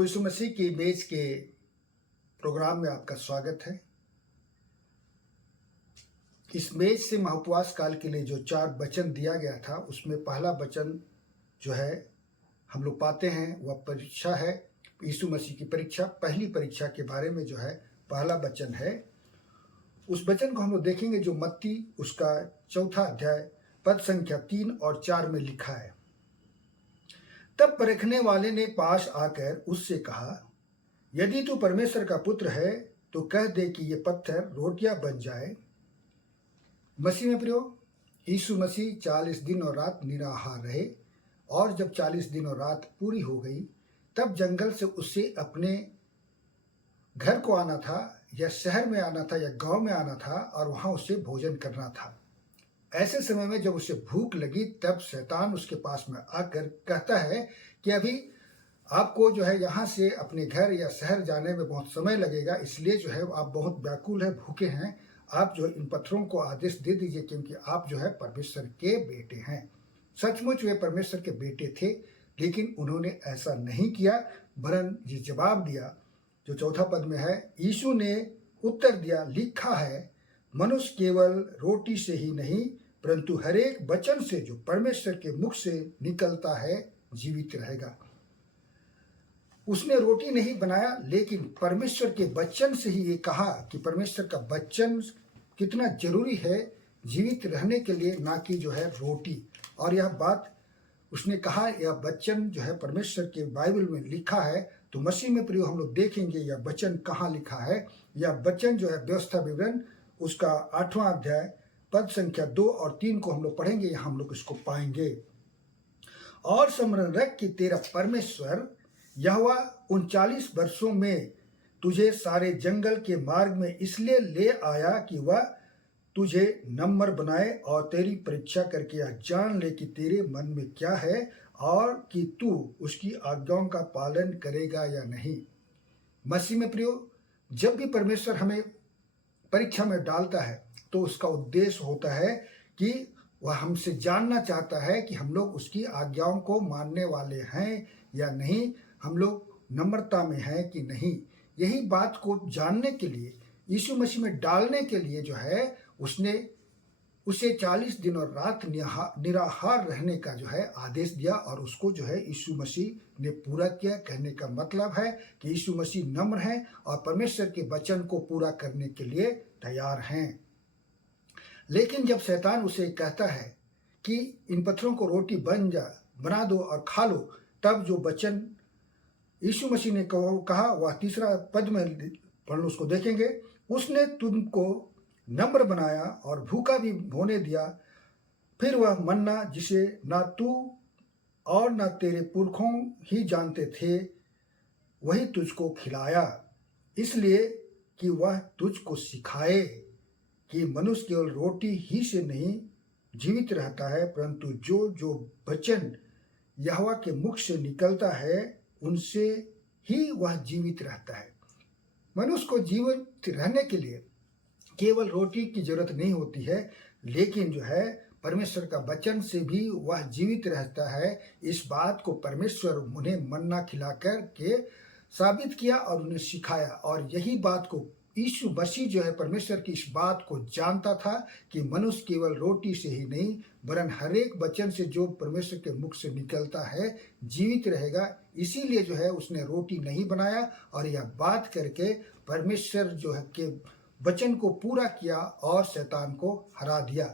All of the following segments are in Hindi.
प्रभु यीशु मसीह की इमेज के प्रोग्राम में आपका स्वागत है। इस मेज से महाउपवास काल के लिए जो 4 वचन दिया गया था, उसमें पहला वचन जो है हम लोग पाते हैं वह परीक्षा है। यीशु मसीह की परीक्षा, पहली परीक्षा के बारे में जो है पहला वचन है। उस वचन को हम लोग देखेंगे जो मत्ती उसका 4 अध्याय पद संख्या 3 और 4 में लिखा है। तब परखने वाले ने पास आकर उससे कहा, यदि तू परमेश्वर का पुत्र है तो कह दे कि ये पत्थर रोटियां बन जाए। मसीह में प्रियो, यीशु मसीह 40 दिन और रात निराहार रहे और जब 40 दिन और रात पूरी हो गई तब जंगल से उसे अपने घर को आना था, या शहर में आना था, या गांव में आना था और वहां उसे भोजन करना था। ऐसे समय में जब उसे भूख लगी तब शैतान उसके पास में आकर कहता है कि अभी आपको जो है यहाँ से अपने घर या शहर जाने में बहुत समय लगेगा, इसलिए जो है आप बहुत व्याकुल है, भूखे हैं, आप जो इन पत्थरों को आदेश दे दीजिए क्योंकि आप जो है परमेश्वर के बेटे हैं। सचमुच वे परमेश्वर के बेटे थे, लेकिन उन्होंने ऐसा नहीं किया, वरन ये जवाब दिया जो 4 पद में है। यीशु ने उत्तर दिया, लिखा है, मनुष्य केवल रोटी से ही नहीं परंतु हर एक वचन से जो परमेश्वर के मुख से निकलता है जीवित रहेगा। उसने रोटी नहीं बनाया, लेकिन परमेश्वर के वचन से ही ये कहा कि परमेश्वर का वचन कितना जरूरी है जीवित रहने के लिए, ना कि जो है रोटी। और यह बात उसने कहा, यह वचन जो है परमेश्वर के बाइबल में लिखा है। तो मसीह में प्रिय हम लोग देखेंगे यह वचन कहाँ लिखा है। यह वचन जो है व्यवस्था विवरण उसका 8वां अध्याय पद संख्या 2 और 3 को हम लोग पढ़ेंगे, यहाँ हम लोग इसको पाएंगे। और स्मरण रख कि तेरा परमेश्वर यहोवा 39 वर्षों में तुझे सारे जंगल के मार्ग में इसलिए ले आया कि वह तुझे नम्र बनाए और तेरी परीक्षा करके यह जान ले कि तेरे मन में क्या है और कि तू उसकी आज्ञाओं का पालन करेगा या नहीं। मसीह में प्रियो, जब भी परमेश्वर हमें परीक्षा में डालता है तो उसका उद्देश्य होता है कि वह हमसे जानना चाहता है कि हम लोग उसकी आज्ञाओं को मानने वाले हैं या नहीं, हम लोग नम्रता में हैं कि नहीं। यही बात को जानने के लिए, यीशु मसीह में डालने के लिए जो है उसने उसे 40 दिन और रात निराहार रहने का जो है आदेश दिया और उसको जो है यीशु मसीह ने पूरा किया। कहने का मतलब है कि यीशु मसीह नम्र हैं और परमेश्वर के वचन को पूरा करने के लिए तैयार हैं। लेकिन जब शैतान उसे कहता है कि इन पत्थरों को रोटी बना दो और खा लो, तब जो वचन यीशु मसीह ने कहा वह 3 पद में पढ़ लो, उसको देखेंगे। उसने तुमको नम्र बनाया और भूखा भी होने दिया, फिर वह मन्ना जिसे ना तू और ना तेरे पुरखों ही जानते थे वही तुझको खिलाया, इसलिए कि वह तुझको सिखाए कि मनुष्य केवल रोटी ही से नहीं जीवित रहता है परंतु जो जो वचन यहोवा के मुख से निकलता है उनसे ही वह जीवित रहता है। मनुष्य को जीवित रहने के लिए केवल रोटी की जरूरत नहीं होती है, लेकिन जो है परमेश्वर का वचन से भी वह जीवित रहता है। इस बात को परमेश्वर उन्हें मन्ना खिलाकर के साबित किया और उन्हें सिखाया। और यही बात को यीशु मसीह जो है परमेश्वर की इस बात को जानता था कि मनुष्य केवल रोटी से ही नहीं वरन हर एक वचन से जो परमेश्वर के मुख से निकलता है जीवित रहेगा। इसीलिए जो है उसने रोटी नहीं बनाया और यह बात करके परमेश्वर जो है के वचन को पूरा किया और शैतान को हरा दिया।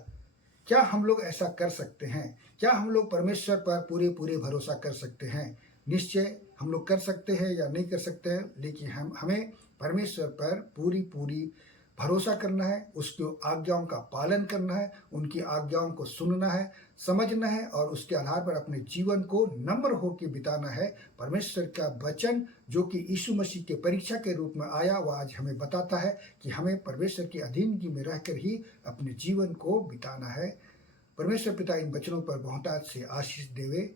क्या हम लोग ऐसा कर सकते हैं? क्या हम लोग परमेश्वर पर पूरे भरोसा कर सकते हैं? निश्चय हम लोग कर सकते हैं या नहीं कर सकते हैं, लेकिन हमें परमेश्वर पर पूरी भरोसा करना है, उसकी आज्ञाओं का पालन करना है, उनकी आज्ञाओं को सुनना है, समझना है और उसके आधार पर अपने जीवन को नम्र होकर बिताना है। परमेश्वर का वचन जो कि यीशु मसीह के परीक्षा के रूप में आया, वह आज हमें बताता है कि हमें परमेश्वर की अधीनगी में रहकर ही अपने जीवन को बिताना है। परमेश्वर पिता इन वचनों पर बहुतायत से आशीष देवे।